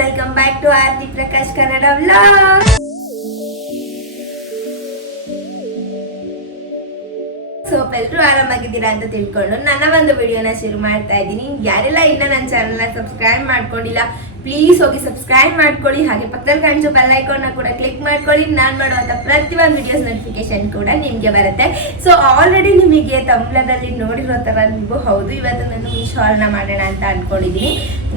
Welcome back to Aarti Prakash Kannada vlog. So ಎಲ್ಲರೂ ಆರಾಮಾಗಿದ್ದೀರಾ ಅಂತ ತಿಳ್ಕೊಂಡು ನನ್ನ ಒಂದು ವಿಡಿಯೋನ ಶುರು ಮಾಡ್ತಾ ಇದ್ದೀನಿ. ಯಾರೆಲ್ಲ ಇನ್ನ ನನ್ನ ಚಾನಲ್ನ ಸಬ್ಸ್ಕ್ರೈಬ್ ಮಾಡ್ಕೊಂಡಿಲ್ಲ ಪ್ಲೀಸ್ ಹೋಗಿ ಸಬ್ಸ್ಕ್ರೈಬ್ ಮಾಡ್ಕೊಳ್ಳಿ. ಹಾಗೆ ಪಕ್ಕದಲ್ಲಿ ಕಾಣಿಸೋ ಬೆಲ್ ಐಕಾನ್ನ ಕೂಡ ಕ್ಲಿಕ್ ಮಾಡ್ಕೊಳ್ಳಿ. ನಾನು ಮಾಡುವಂಥ ಪ್ರತಿಯೊಂದು ವಿಡಿಯೋಸ್ ನೋಟಿಫಿಕೇಶನ್ ಕೂಡ ನಿಮಗೆ ಬರುತ್ತೆ. ಸೊ ಆಲ್ರೆಡಿ ನಿಮಗೆ ತಮಿಳದಲ್ಲಿ ನೋಡಿರೋ ಥರ ನೀವು ಹೌದು ಇವತ್ತು ನಾನು ಮೀಶೋ ಹಾಲ್ನ ಮಾಡೋಣ ಅಂತ ಅಂದ್ಕೊಂಡಿದ್ದೀನಿ.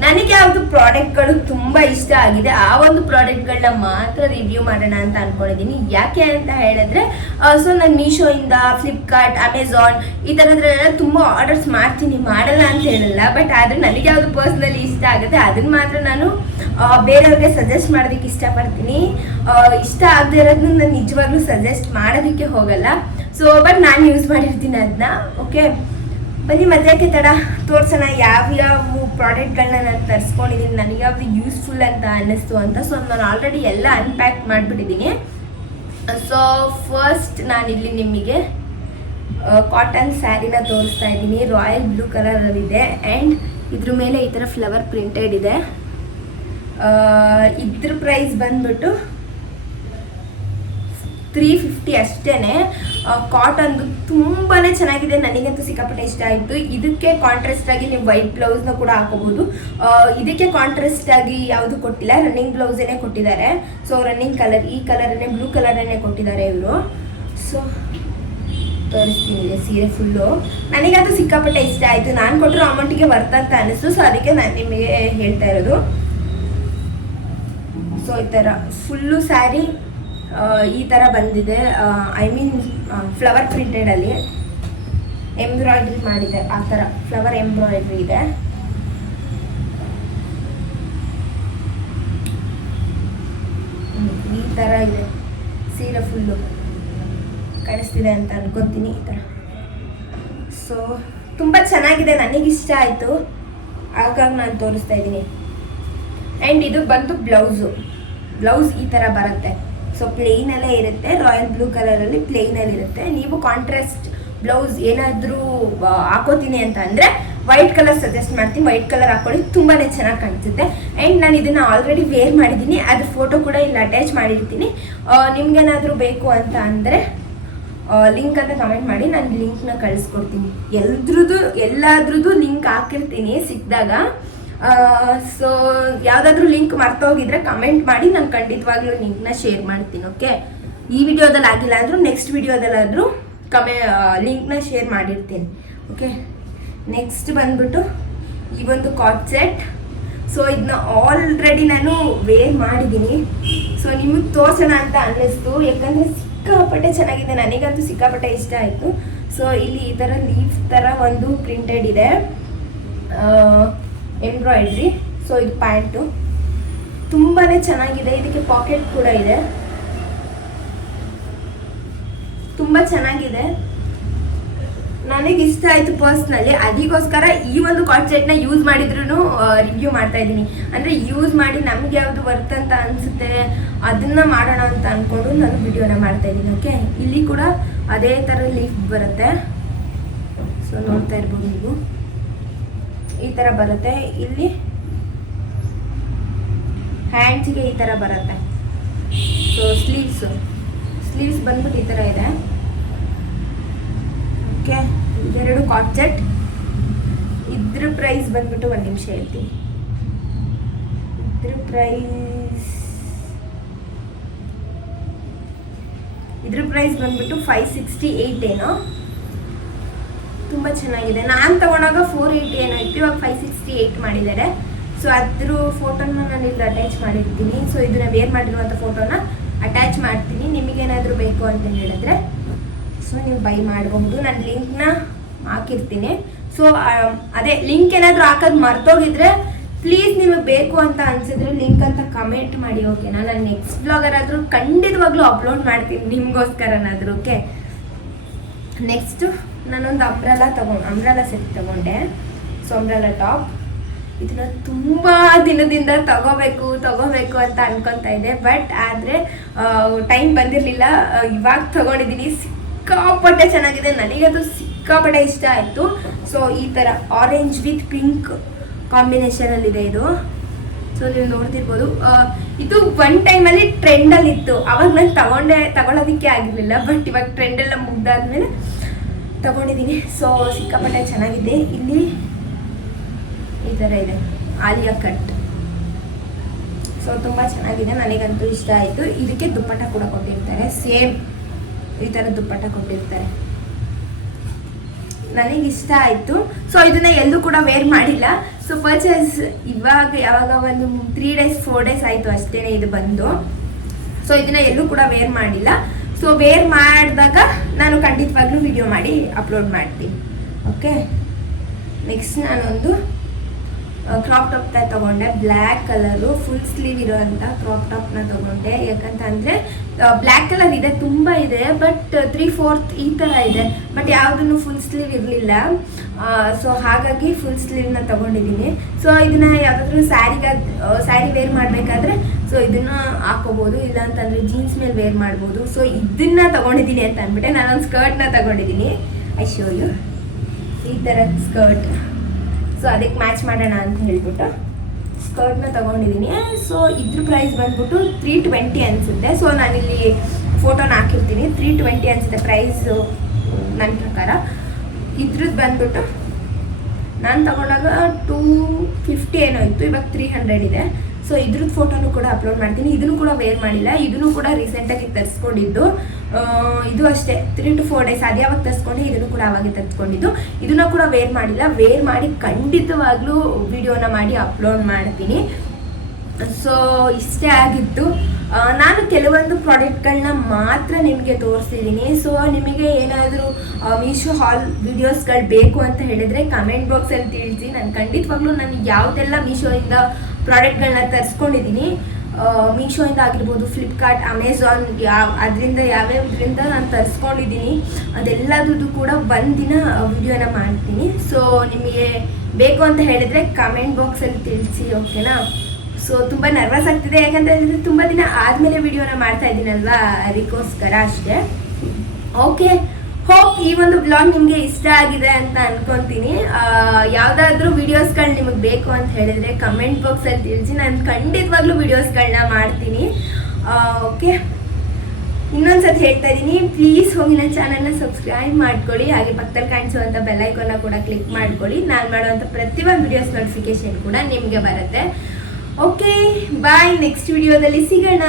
ನನಗೆ ಯಾವುದು ಪ್ರಾಡಕ್ಟ್ಗಳು ತುಂಬ ಇಷ್ಟ ಆಗಿದೆ ಆ ಒಂದು ಪ್ರಾಡಕ್ಟ್ಗಳನ್ನ ಮಾತ್ರ ರಿವ್ಯೂ ಮಾಡೋಣ ಅಂತ ಅಂದ್ಕೊಂಡಿದ್ದೀನಿ. ಯಾಕೆ ಅಂತ ಹೇಳಿದ್ರೆ ಸೊ ನಾನು ಮೀಶೋಯಿಂದ ಫ್ಲಿಪ್ಕಾರ್ಟ್ ಅಮೆಝಾನ್ ಈ ಥರದ್ರೆಲ್ಲ ತುಂಬ ಆರ್ಡರ್ಸ್ ಮಾಡ್ತೀನಿ, ಮಾಡಲ್ಲ ಅಂತ ಹೇಳಲ್ಲ. ಬಟ್ ಆದರೆ ನನಗೆ ಯಾವುದು ಪರ್ಸ್ನಲಿ ಇಷ್ಟ ಆಗುತ್ತೆ ಅದನ್ನ ಮಾತ್ರ ನಾನು ಬೇರೆಯವ್ರಿಗೆ ಸಜೆಸ್ಟ್ ಮಾಡೋದಕ್ಕೆ ಇಷ್ಟಪಡ್ತೀನಿ. ಇಷ್ಟ ಆಗದೆ ಇರೋದನ್ನ ನಾನು ನಿಜವಾಗ್ಲೂ ಸಜೆಸ್ಟ್ ಮಾಡೋದಕ್ಕೆ ಹೋಗಲ್ಲ. ಸೊ ಬಟ್ ನಾನು ಯೂಸ್ ಮಾಡಿರ್ತೀನಿ ಅದನ್ನ. ಓಕೆ ಬನ್ನಿ ಮಧ್ಯಾಹ್ನಕ್ಕೆ ತಡ ತೋರಿಸೋಣ ಯಾವ್ಯಾವ ಪ್ರಾಡಕ್ಟ್ಗಳನ್ನ ನಾನು ತರಿಸ್ಕೊಂಡಿದ್ದೀನಿ, ನನಗೆ ಯಾವುದು ಯೂಸ್ಫುಲ್ ಅಂತ ಅನ್ನಿಸ್ತು ಅಂತ. ಸೊ ನಾನು ಆಲ್ರೆಡಿ ಎಲ್ಲ ಅನ್ಪ್ಯಾಕ್ ಮಾಡಿಬಿಟ್ಟಿದ್ದೀನಿ. ಸೊ ಫಸ್ಟ್ ನಾನಿಲ್ಲಿ ನಿಮಗೆ ಕಾಟನ್ ಸ್ಯಾರಿನ ತೋರಿಸ್ತಾ ಇದ್ದೀನಿ. ರಾಯಲ್ ಬ್ಲೂ ಕಲರಲ್ಲಿದೆ ಆ್ಯಂಡ್ ಇದ್ರ ಮೇಲೆ ಈ ಥರ ಫ್ಲವರ್ ಪ್ರಿಂಟೆಡ್ ಇದೆ. ಇದ್ರ ಪ್ರೈಸ್ ಬಂದ್ಬಿಟ್ಟು 350 ಅಷ್ಟೇ. ಕಾಟನ್ದು ತುಂಬಾ ಚೆನ್ನಾಗಿದೆ, ನನಗಂತೂ ಸಿಕ್ಕಾಪಟ್ಟೆ ಇಷ್ಟ ಆಯಿತು. ಇದಕ್ಕೆ ಕಾಂಟ್ರಾಸ್ಟ್ ಆಗಿ ನೀವು ವೈಟ್ ಬ್ಲೌಸ್ನ ಕೂಡ ಹಾಕೋಬಹುದು. ಇದಕ್ಕೆ ಕಾಂಟ್ರಾಸ್ಟ್ ಆಗಿ ಯಾವುದು ಕೊಟ್ಟಿಲ್ಲ, ರನ್ನಿಂಗ್ ಬ್ಲೌಸೇನೆ ಕೊಟ್ಟಿದ್ದಾರೆ. ಸೊ ರನ್ನಿಂಗ್ ಕಲರ್ ಈ ಕಲರನ್ನೇ ಬ್ಲೂ ಕಲರನ್ನೇ ಕೊಟ್ಟಿದ್ದಾರೆ ಇವರು. ಸೊ ತೋರಿಸ್ತೀನಿ ಸೀರೆ ಫುಲ್ಲು. ನನಗಂತೂ ಸಿಕ್ಕಾಪಟ್ಟೆ ಇಷ್ಟ ಆಯಿತು, ನಾನು ಕೊಟ್ಟಿರೋ ಅಮೌಂಟಿಗೆ ವರ್ತ್ ಅಂತ ಅನ್ನಿಸ್ತು. ಸೊ ಅದಕ್ಕೆ ನಾನು ನಿಮಗೆ ಹೇಳ್ತಾ ಇರೋದು. ಸೊ ಈ ಥರ ಫುಲ್ಲು ಸ್ಯಾರಿ ಈ ಥರ ಬಂದಿದೆ. ಐ ಮೀನ್ ಫ್ಲವರ್ ಪ್ರಿಂಟೆಡಲ್ಲಿ ಎಂಬ್ರಾಯ್ಡ್ರಿ ಮಾಡಿದೆ, ಆ ಥರ ಫ್ಲವರ್ ಎಂಬ್ರಾಯ್ಡ್ರಿ ಇದೆ. ಈ ಥರ ಇದೆ ಸೀರೆ ಫುಲ್ಲು, ಕಾಣಿಸ್ತಿದೆ ಅಂತ ಅನ್ಕೊತೀನಿ ಈ ಥರ. ಸೊ ತುಂಬ ಚೆನ್ನಾಗಿದೆ, ನನಗಿಷ್ಟ ಆಯಿತು, ಹಾಗಾಗಿ ನಾನು ತೋರಿಸ್ತಾ ಇದ್ದೀನಿ. ಆ್ಯಂಡ್ ಇದು ಬಂದು ಬ್ಲೌಸ್ ಈ ಥರ ಬರುತ್ತೆ. ಸೊ ಪ್ಲೇನಲ್ಲೇ ಇರುತ್ತೆ, ರಾಯಲ್ ಬ್ಲೂ ಕಲರಲ್ಲಿ ಪ್ಲೇನಲ್ಲಿ ಇರುತ್ತೆ. ನೀವು ಕಾಂಟ್ರಾಸ್ಟ್ ಬ್ಲೌಸ್ ಏನಾದರೂ ಹಾಕೋತೀನಿ ಅಂತ ಅಂದರೆ ವೈಟ್ ಕಲರ್ ಸಜೆಸ್ಟ್ ಮಾಡ್ತೀನಿ. ವೈಟ್ ಕಲರ್ ಹಾಕೊಳ್ಳಿ, ತುಂಬಾ ಚೆನ್ನಾಗಿ ಕಾಣಿಸುತ್ತೆ. ಆ್ಯಂಡ್ ನಾನು ಇದನ್ನು ಆಲ್ರೆಡಿ ವೇರ್ ಮಾಡಿದ್ದೀನಿ, ಅದ್ರ ಫೋಟೋ ಕೂಡ ಇಲ್ಲಿ ಅಟ್ಯಾಚ್ ಮಾಡಿರ್ತೀನಿ. ನಿಮ್ಗೇನಾದರೂ ಬೇಕು ಅಂತ ಅಂದರೆ ಲಿಂಕ್ ಅಂತ ಕಮೆಂಟ್ ಮಾಡಿ, ನಾನು ಲಿಂಕ್ನ ಕಳಿಸ್ಕೊಡ್ತೀನಿ. ಎಲ್ಲದ್ರದ್ದು ಲಿಂಕ್ ಹಾಕಿರ್ತೀನಿ ಸಿಕ್ಕಿದಾಗ. ಸೊ ಯಾವುದಾದ್ರೂ ಲಿಂಕ್ ಮರ್ತೋಗಿದ್ರೆ ಕಮೆಂಟ್ ಮಾಡಿ, ನಾನು ಖಂಡಿತವಾಗ್ಲೂ ಲಿಂಕ್ನ ಶೇರ್ ಮಾಡ್ತೀನಿ. ಓಕೆ ಈ ವಿಡಿಯೋದಲ್ಲಿ ಆಗಿಲ್ಲ ಅಂದರೂ ನೆಕ್ಸ್ಟ್ ವಿಡಿಯೋದಲ್ಲಾದರೂ ಲಿಂಕ್ನ ಶೇರ್ ಮಾಡಿರ್ತೀನಿ. ಓಕೆ ನೆಕ್ಸ್ಟ್ ಬಂದ್ಬಿಟ್ಟು ಈ ಒಂದು ಕಾಟ್ ಸೆಟ್. ಸೊ ಇದನ್ನ ಆಲ್ರೆಡಿ ನಾನು ವೇರ್ ಮಾಡಿದ್ದೀನಿ. ಸೊ ನಿಮಗೆ ತೋರಿಸೋಣ ಅಂತ ಅನ್ನಿಸ್ತು, ಯಾಕಂದರೆ ಸಿಕ್ಕಾಪಟ್ಟೆ ಚೆನ್ನಾಗಿದೆ, ನನಗಂತೂ ಸಿಕ್ಕಾಪಟ್ಟೆ ಇಷ್ಟ ಆಯಿತು. ಸೊ ಇಲ್ಲಿ ಈ ಥರ ಲೀಫ್ ಥರ ಒಂದು ಪ್ರಿಂಟೆಡ್ ಇದೆ, ಎಂಬ್ರಾಯ್ಡ್ರಿ. ಸೊ ಇದು ಪ್ಯಾಂಟು ತುಂಬಾ ಚೆನ್ನಾಗಿದೆ, ಇದಕ್ಕೆ ಪಾಕೆಟ್ ಕೂಡ ಇದೆ, ತುಂಬ ಚೆನ್ನಾಗಿದೆ, ನನಗೆ ಇಷ್ಟ ಆಯಿತು ಪರ್ಸ್ನಲಿ. ಅದಕ್ಕೋಸ್ಕರ ಈ ಒಂದು ಕಾಟ್ ಸೆಟ್ನ ಯೂಸ್ ಮಾಡಿದ್ರೂ ರಿವ್ಯೂ ಮಾಡ್ತಾ ಇದ್ದೀನಿ. ಅಂದರೆ ಯೂಸ್ ಮಾಡಿ ನಮ್ಗೆ ಯಾವುದು ವರ್ತ್ ಅಂತ ಅನಿಸುತ್ತೆ ಅದನ್ನು ಮಾಡೋಣ ಅಂತ ಅಂದ್ಕೊಂಡು ನಾನು ವಿಡಿಯೋನ ಮಾಡ್ತಾ ಇದ್ದೀನಿ. ಓಕೆ ಇಲ್ಲಿ ಕೂಡ ಅದೇ ಥರ ಲೀಫ್ ಬರುತ್ತೆ. ಸೊ ನೋಡ್ತಾ ಇರ್ಬೋದು ನೀವು, ಈ ಥರ ಬರುತ್ತೆ. ಇಲ್ಲಿ ಹ್ಯಾಂಡ್ಸ್ಗೆ ಈ ಥರ ಬರುತ್ತೆ. ಸೊ ಸ್ಲೀವ್ಸ್ ಬಂದ್ಬಿಟ್ಟು ಈ ಥರ ಇದೆ. ಓಕೆ ಇದೆರಡು ಕಾಟ್ ಸೆಟ್. ಇದ್ರ ಪ್ರೈಸ್ ಬಂದ್ಬಿಟ್ಟು ಒಂದು ನಿಮಿಷ ಹೇಳ್ತೀನಿ. ಇದ್ರ ಪ್ರೈಸ್ ಬಂದ್ಬಿಟ್ಟು 568 ಏನೋ, ತುಂಬ ಚೆನ್ನಾಗಿದೆ. ನಾನು ತಗೊಂಡಾಗ 480 ಏನೋ ಇತ್ತು, ಇವಾಗ 568 ಮಾಡಿದ್ದಾರೆ. ಸೊ ಅದ್ರ ಫೋಟೋನ ನಾನು ಇಲ್ಲಿ ಅಟ್ಯಾಚ್ ಮಾಡಿರ್ತೀನಿ. ಸೊ ಇದನ್ನ ವೇರ್ ಮಾಡಿರುವಂಥ ಫೋಟೋನ ಅಟ್ಯಾಚ್ ಮಾಡ್ತೀನಿ. ನಿಮಗೇನಾದರೂ ಬೇಕು ಅಂತ ಹೇಳಿದ್ರೆ ಸೊ ನೀವು ಬೈ ಮಾಡಬಹುದು, ನಾನು ಲಿಂಕ್ನ ಹಾಕಿರ್ತೀನಿ. ಸೊ ಅದೇ ಲಿಂಕ್ ಏನಾದರೂ ಹಾಕೋದು ಮರ್ತೋಗಿದ್ರೆ ಪ್ಲೀಸ್ ನಿಮಗೆ ಬೇಕು ಅಂತ ಅನಿಸಿದ್ರೆ ಲಿಂಕ್ ಅಂತ ಕಮೆಂಟ್ ಮಾಡಿ. ಓಕೆನಾ, ನಾನು ನೆಕ್ಸ್ಟ್ ಬ್ಲಾಗರಾದರೂ ಖಂಡಿತವಾಗ್ಲೂ ಅಪ್ಲೋಡ್ ಮಾಡ್ತೀನಿ ನಿಮಗೋಸ್ಕರನಾದರೂ. ಓಕೆ ನೆಕ್ಸ್ಟು ನಾನೊಂದು ಅಂಬ್ರೆಲಾ ಸೆಟ್ ತಗೊಂಡೆ. ಸೊ ಅಂಬ್ರೆಲಾ ಟಾಪ್ ಇದನ್ನ ತುಂಬ ದಿನದಿಂದ ತಗೋಬೇಕು ಅಂತ ಅನ್ಕೊತಾ ಇದ್ದೆ. ಬಟ್ ಆದರೆ ಟೈಮ್ ಬಂದಿರಲಿಲ್ಲ, ಇವಾಗ ತಗೊಂಡಿದ್ದೀನಿ. ಸಿಕ್ಕಾಪಟ್ಟೆ ಚೆನ್ನಾಗಿದೆ, ನನಗದು ಸಿಕ್ಕಾಪಟ್ಟೆ ಇಷ್ಟ ಆಯಿತು. ಸೊ ಈ ಥರ ಆರೆಂಜ್ ವಿತ್ ಪಿಂಕ್ ಕಾಂಬಿನೇಷನಲ್ಲಿದೆ ಇದು. ಸೊ ನೀವು ನೋಡ್ತಿರ್ಬೋದು. ಇದು ಒನ್ ಟೈಮಲ್ಲಿ ಟ್ರೆಂಡಲ್ಲಿ ಇತ್ತು, ಅವಾಗ ನಾನು ತಗೊಳ್ಳೋದಕ್ಕೆ ಆಗಿರಲಿಲ್ಲ. ಬಟ್ ಇವಾಗ ಟ್ರೆಂಡ್ ಎಲ್ಲ ಮುಗ್ದಾದ್ಮೇಲೆ ತಗೊಂಡಿದ್ದೀನಿ. ಸೊ ಸಿಕ್ಕಾಪಟ್ಟೆ ಚೆನ್ನಾಗಿದೆ. ಇಲ್ಲಿ ಈ ಥರ ಇದೆ ಆಲಿಯಾ ಕಟ್. ಸೊ ತುಂಬ ಚೆನ್ನಾಗಿದೆ, ನನಗಂತೂ ಇಷ್ಟ ಆಯಿತು. ಇದಕ್ಕೆ ದುಪ್ಪಟ್ಟ ಕೂಡ ಕೊಟ್ಟಿರ್ತಾರೆ, ಸೇಮ್ ಈ ಥರ ದುಪ್ಪಟ್ಟ ಕೊಟ್ಟಿರ್ತಾರೆ. ನನಗಿಷ್ಟ ಆಯಿತು. ಸೊ ಇದನ್ನ ಎಲ್ಲೂ ಕೂಡ ವೇರ್ ಮಾಡಿಲ್ಲ. ಸೊ ಪರ್ಚೇಸ್ ಯಾವಾಗ ಒಂದು 3 days 4 days ಆಯಿತು ಅಷ್ಟೇ ಇದು ಬಂದು. ಸೊ ಇದನ್ನ ಎಲ್ಲೂ ಕೂಡ ವೇರ್ ಮಾಡಿಲ್ಲ. ಸೊ ವೇರ್ ಮಾಡಿದಾಗ ನಾನು ಖಂಡಿತವಾಗ್ಲೂ ವಿಡಿಯೋ ಮಾಡಿ ಅಪ್ಲೋಡ್ ಮಾಡ್ತೀನಿ. ಓಕೆ, ನೆಕ್ಸ್ಟ್ ನಾನೊಂದು ಕ್ರಾಪ್ ಟಾಪ್ನ ತೊಗೊಂಡೆ, ಬ್ಲ್ಯಾಕ್ ಕಲರು ಫುಲ್ ಸ್ಲೀವ್ ಇರೋವಂಥ ಕ್ರಾಪ್ ಟಾಪ್ನ ತೊಗೊಂಡೆ. ಯಾಕಂತಂದರೆ ಬ್ಲ್ಯಾಕ್ ಕಲರ್ ಇದೆ, ತುಂಬ ಇದೆ, ಬಟ್ 3/4 ಈ ಥರ ಇದೆ, ಬಟ್ ಯಾವುದನ್ನು ಫುಲ್ ಸ್ಲೀವ್ ಇರಲಿಲ್ಲ. ಸೊ ಹಾಗಾಗಿ ಫುಲ್ ಸ್ಲೀವ್ನ ತೊಗೊಂಡಿದ್ದೀನಿ. ಸೊ ಇದನ್ನು ಯಾವುದಾದ್ರೂ ಸ್ಯಾರಿ ವೇರ್ ಮಾಡಬೇಕಾದ್ರೆ ಸೊ ಇದನ್ನು ಹಾಕೋಬೋದು, ಇಲ್ಲ ಅಂತಂದರೆ ಜೀನ್ಸ್ ಮೇಲೆ ವೇರ್ ಮಾಡ್ಬೋದು. ಸೊ ಇದನ್ನು ತೊಗೊಂಡಿದ್ದೀನಿ ಅಂತ ಅಂದ್ಬಿಟ್ಟೆ ನಾನೊಂದು ಸ್ಕರ್ಟ್ನ ತೊಗೊಂಡಿದ್ದೀನಿ. ಐ ಶೋ ಯು, ಈ ಥರ ಸ್ಕರ್ಟ್. ಸೊ ಅದಕ್ಕೆ ಮ್ಯಾಚ್ ಮಾಡೋಣ ಅಂತ ಹೇಳ್ಬಿಟ್ಟು ಸ್ಕರ್ಟ್ನ ತೊಗೊಂಡಿದ್ದೀನಿ. ಸೊ ಇದ್ರ ಪ್ರೈಸ್ ಬಂದ್ಬಿಟ್ಟು 320 ಅನಿಸುತ್ತೆ. ಸೊ ನಾನಿಲ್ಲಿ ಫೋಟೋನ ಹಾಕಿರ್ತೀನಿ. 320 ಅನಿಸುತ್ತೆ ಪ್ರೈಸು ನನ್ನ ಪ್ರಕಾರ. ಇದ್ರದ್ದು ಬಂದ್ಬಿಟ್ಟು ನಾನು ತೊಗೊಂಡಾಗ 250 ಏನೋ ಇತ್ತು, ಇವಾಗ 300 ಇದೆ. ಸೊ ಇದ್ರದ್ದು ಫೋಟೋನು ಕೂಡ ಅಪ್ಲೋಡ್ ಮಾಡ್ತೀನಿ. ಇದನ್ನು ಕೂಡ ವೇರ್ ಮಾಡಿಲ್ಲ, ಇದನ್ನು ಕೂಡ ರೀಸೆಂಟಾಗಿ ತರಿಸ್ಕೊಂಡಿದ್ದು. ಇದು ಅಷ್ಟೇ 3 to 4 days ಅದ್ಯಾವಾಗ ತರಿಸ್ಕೊಂಡೆ, ಇದನ್ನು ಕೂಡ ಅವಾಗೆ ತರಿಸ್ಕೊಂಡಿದ್ದು. ಇದನ್ನು ಕೂಡ ವೇರ್ ಮಾಡಿಲ್ಲ. ವೇರ್ ಮಾಡಿ ಖಂಡಿತವಾಗ್ಲೂ ವಿಡಿಯೋನ ಮಾಡಿ ಅಪ್ಲೋಡ್ ಮಾಡ್ತೀನಿ. ಸೊ ಇಷ್ಟೇ ಆಗಿತ್ತು. ನಾನು ಕೆಲವೊಂದು ಪ್ರಾಡಕ್ಟ್ಗಳನ್ನ ಮಾತ್ರ ನಿಮಗೆ ತೋರಿಸ್ತಿದ್ದೀನಿ. ಸೊ ನಿಮಗೆ ಏನಾದರೂ ಮೀಶೋ ಹಾಲ್ ವಿಡಿಯೋಸ್ಗಳು ಬೇಕು ಅಂತ ಹೇಳಿದರೆ ಕಮೆಂಟ್ ಬಾಕ್ಸಲ್ಲಿ ತಿಳಿಸಿ. ನಾನು ಖಂಡಿತವಾಗ್ಲೂ ನಾನು ಯಾವುದೆಲ್ಲ ಮೀಶೋಯಿಂದ ಪ್ರಾಡಕ್ಟ್ಗಳನ್ನ ತರಿಸ್ಕೊಂಡಿದ್ದೀನಿ, ಮೀಶೋಯಿಂದ ಆಗಿರ್ಬೋದು, ಫ್ಲಿಪ್ಕಾರ್ಟ್, ಅಮೆಝಾನ್, ಅದರಿಂದ ಯಾವ್ಯಾವುದರಿಂದ ನಾನು ತರಿಸ್ಕೊಂಡಿದ್ದೀನಿ ಅದೆಲ್ಲದೂ ಕೂಡ ಒಂದಿನ ವಿಡಿಯೋನ ಮಾಡ್ತೀನಿ. ಸೊ ನಿಮಗೆ ಬೇಕು ಅಂತ ಹೇಳಿದರೆ ಕಮೆಂಟ್ ಬಾಕ್ಸಲ್ಲಿ ತಿಳಿಸಿ, ಓಕೆನಾ? ಸೊ ತುಂಬ ನರ್ವಸ್ ಆಗ್ತಿದೆ, ಯಾಕಂತ ಹೇಳಿದ್ರೆ ತುಂಬ ದಿನ ಆದಮೇಲೆ ವಿಡಿಯೋನ ಮಾಡ್ತಾ ಇದ್ದೀನಲ್ವಾ, ಅದಕ್ಕೋಸ್ಕರ ಅಷ್ಟೇ. ಓಕೆ, ಹೋಪ್ ಈ ಒಂದು ಬ್ಲಾಗ್ ನಿಮಗೆ ಇಷ್ಟ ಆಗಿದೆ ಅಂತ ಅನ್ಕೊತೀನಿ. ಯಾವುದಾದ್ರೂ ವಿಡಿಯೋಸ್ಗಳು ನಿಮಗೆ ಬೇಕು ಅಂತ ಹೇಳಿದರೆ ಕಮೆಂಟ್ ಬಾಕ್ಸಲ್ಲಿ ತಿಳಿಸಿ, ನಾನು ಖಂಡಿತವಾಗ್ಲೂ ವಿಡಿಯೋಸ್ಗಳನ್ನ ಮಾಡ್ತೀನಿ. ಓಕೆ, ಇನ್ನೊಂದ್ಸತಿ ಹೇಳ್ತಾ ಇದ್ದೀನಿ, ಪ್ಲೀಸ್ ಹೋಗಿ ನನ್ನ ಚಾನಲ್ನ ಸಬ್ಸ್ಕ್ರೈಬ್ ಮಾಡ್ಕೊಳ್ಳಿ. ಹಾಗೆ ಪಕ್ಕದಲ್ಲಿ ಕಾಣಿಸುವಂಥ ಬೆಲ್ಲೈಕನ್ನ ಕೂಡ ಕ್ಲಿಕ್ ಮಾಡ್ಕೊಳ್ಳಿ. ನಾನು ಮಾಡುವಂಥ ಪ್ರತಿಯೊಂದು ವಿಡಿಯೋಸ್ ನೋಟಿಫಿಕೇಶನ್ ಕೂಡ ನಿಮಗೆ ಬರುತ್ತೆ. ಓಕೆ, ಬಾಯ್. ನೆಕ್ಸ್ಟ್ ವಿಡಿಯೋದಲ್ಲಿ ಸಿಗೋಣ.